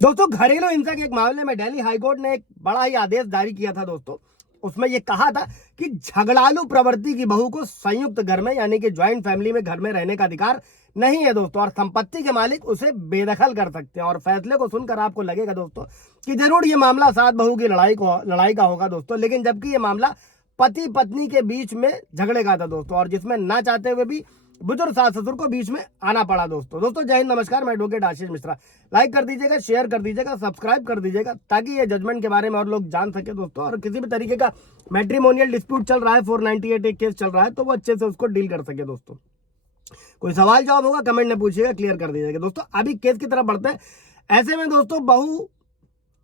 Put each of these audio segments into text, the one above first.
दोस्तों घरेलू हिंसा के एक मामले में दिल्ली हाईकोर्ट ने एक बड़ा ही आदेश जारी किया था दोस्तों। उसमें यह कहा था कि झगड़ालू प्रवृत्ति की बहू को संयुक्त घर में यानी कि ज्वाइंट फैमिली में घर में रहने का अधिकार नहीं है दोस्तों, और संपत्ति के मालिक उसे बेदखल कर सकते हैं। और फैसले को सुनकर आपको लगेगा दोस्तों कि जरूर ये मामला सास बहू की लड़ाई का होगा दोस्तों, लेकिन जबकि ये मामला पति पत्नी के बीच में झगड़े का था दोस्तों, और जिसमें ना चाहते हुए भी बुजुर्ग सास ससुर को बीच में आना पड़ा दोस्तों। जय हिंद, नमस्कार, मैं एडवोकेट आशीष मिश्रा। लाइक कर दीजिएगा, शेयर कर दीजिएगा, सब्सक्राइब कर दीजिएगा, ताकि ये जजमेंट के बारे में और लोग जान सके दोस्तों। और किसी भी तरीके का मैट्रिमोनियल डिस्प्यूट चल रहा है, 498 एक केस चल रहा है, तो वो अच्छे से उसको डील कर सके दोस्तों। कोई सवाल जवाब होगा कमेंट में पूछिएगा, क्लियर कर दीजिएगा दोस्तों। अभी केस की तरफ बढ़ते हैं। ऐसे में दोस्तों बहू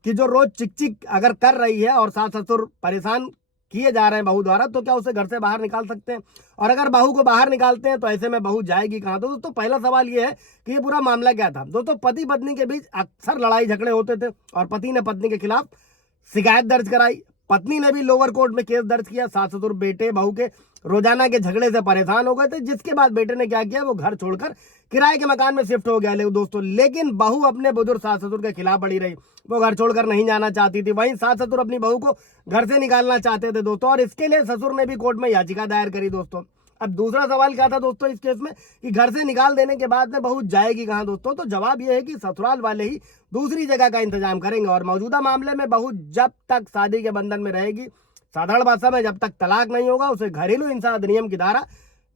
की जो रोज चिक चिक अगर कर रही है और सास ससुर परेशान किए जा रहे हैं बहू द्वारा, तो क्या उसे घर से बाहर निकाल सकते हैं? और अगर बहू को बाहर निकालते हैं तो ऐसे में बहू जाएगी कहां? तो दोस्तों पहला सवाल यह है कि ये पूरा मामला क्या था। दोस्तों पति पत्नी के बीच अक्सर लड़ाई झगड़े होते थे और पति ने पत्नी के खिलाफ शिकायत दर्ज कराई। पत्नी ने भी लोअर कोर्ट में केस दर्ज किया। सास ससुर बेटे बहू के रोजाना के झगड़े से परेशान हो गए थे, जिसके बाद बेटे ने क्या किया, वो घर छोड़कर किराए के मकान में शिफ्ट हो गया दोस्तों। लेकिन बहू अपने बुजुर्ग सास ससुर के खिलाफ अड़ी रही, वो घर छोड़कर नहीं जाना चाहती थी। वहीं सास ससुर अपनी बहू को घर से निकालना चाहते थे दोस्तों, और इसके लिए ससुर ने भी कोर्ट में याचिका दायर करी दोस्तों। अब दूसरा सवाल क्या था दोस्तों इस केस में, कि घर से निकाल देने के बाद में बहू जाएगी कहां दोस्तों? तो जवाब यह है कि ससुराल वाले ही दूसरी जगह का इंतजाम करेंगे। और मौजूदा मामले में बहू जब तक शादी के बंधन में रहेगी, साधारण भाषा में जब तक तलाक नहीं होगा, उसे घरेलू हिंसा अधिनियम की धारा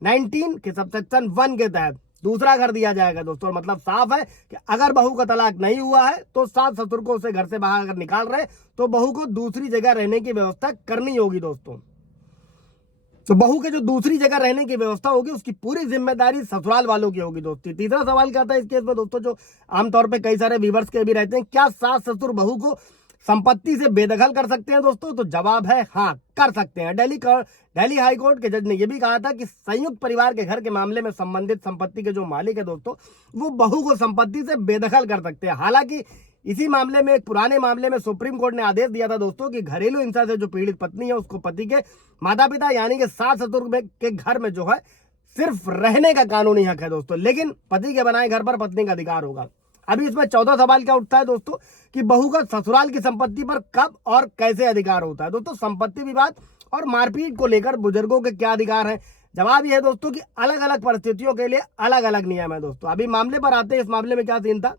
19 के सबसेक्शन 1 के तहत दूसरा घर दिया जाएगा दोस्तों। मतलब साफ है कि अगर बहू का तलाक नहीं हुआ है तो सास ससुर को उसे घर से बाहर अगर निकाल रहे तो बहू को दूसरी जगह रहने की व्यवस्था करनी होगी दोस्तों। तो बहू के जो दूसरी जगह रहने की व्यवस्था होगी उसकी पूरी जिम्मेदारी ससुराल वालों की होगी दोस्तों। तीसरा सवाल क्या था इस केस में दोस्तों, जो आमतौर पे कई सारे व्यूअर्स के भी रहते हैं, क्या सास ससुर बहू को संपत्ति से बेदखल कर सकते हैं दोस्तों? तो जवाब है हाँ, कर सकते हैं। दिल्ली हाई कोर्ट के जज ने यह भी कहा था कि संयुक्त परिवार के घर के मामले में संबंधित संपत्ति के जो मालिक है दोस्तों, वो बहू को संपत्ति से बेदखल कर सकते हैं। हालांकि इसी मामले में, एक पुराने मामले में, सुप्रीम कोर्ट ने आदेश दिया था दोस्तों कि घरेलू हिंसा से जो पीड़ित पत्नी है उसको पति के माता पिता यानी कि सास ससुर के घर में जो है सिर्फ रहने का कानूनी हक है दोस्तों, लेकिन पति के बनाए घर पर पत्नी का अधिकार होगा। अभी इसमें 14 सवाल क्या उठता है दोस्तों, कि बहू का ससुराल की संपत्ति पर कब और कैसे अधिकार होता है दोस्तों। संपत्ति विवाद और मारपीट को लेकर बुजुर्गों के क्या अधिकार है? जवाब यह है दोस्तों कि अलग अलग परिस्थितियों के लिए अलग अलग नियम है दोस्तों। अभी मामले पर आते हैं। इस मामले में क्या सीन था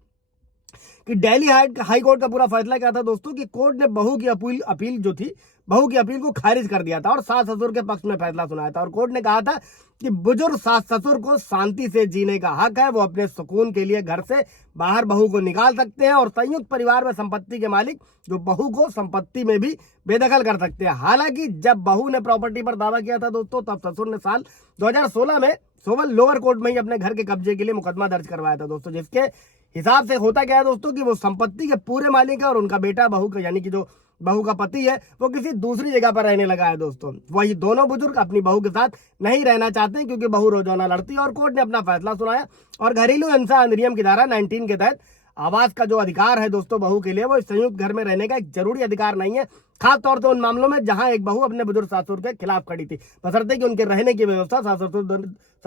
कि दिल्ली हाई कोर्ट का पूरा फैसला क्या था दोस्तों, कि कोर्ट ने बहू की अपील जो थी, बहू की अपील को खारिज कर दिया था और सास ससुर के पक्ष में फैसला सुनाया था। और कोर्ट ने कहा था कि बुजुर्ग सास ससुर को शांति से जीने का हक है, वो अपने सुकून के लिए घर से बाहर बहू को निकाल सकते हैं, और संयुक्त परिवार में संपत्ति के मालिक जो बहू को संपत्ति में भी बेदखल कर सकते हैं। हालांकि जब बहू ने प्रॉपर्टी पर दावा किया था दोस्तों, तब ससुर ने साल 2016 में सोवल लोअर कोर्ट में ही अपने घर के कब्जे के लिए मुकदमा दर्ज करवाया था दोस्तों, जिसके हिसाब से होता क्या है दोस्तों कि वो संपत्ति के पूरे मालिक है और उनका बेटा बहू का यानी कि जो बहू का पति है वो किसी दूसरी जगह पर रहने लगा है दोस्तों। वही दोनों बुजुर्ग अपनी बहू के साथ नहीं रहना चाहते क्योंकि बहू रोजाना लड़ती है, और कोर्ट ने अपना फैसला सुनाया और घरेलू हिंसा अधिनियम की धारा 19 के तहत आवास का जो अधिकार है दोस्तों बहू के लिए, वो संयुक्त घर में रहने का एक जरूरी अधिकार नहीं है, खास तौर से उन मामलों में जहां एक बहू अपने बुजुर्ग सास ससुर के खिलाफ खड़ी थी, बशर्ते कि उनके रहने की व्यवस्था सास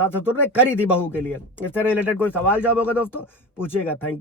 ससुर ने करी थी बहू के लिए। इससे रिलेटेड कोई सवाल जवाब होगा दोस्तों पूछिएगा। Thank you.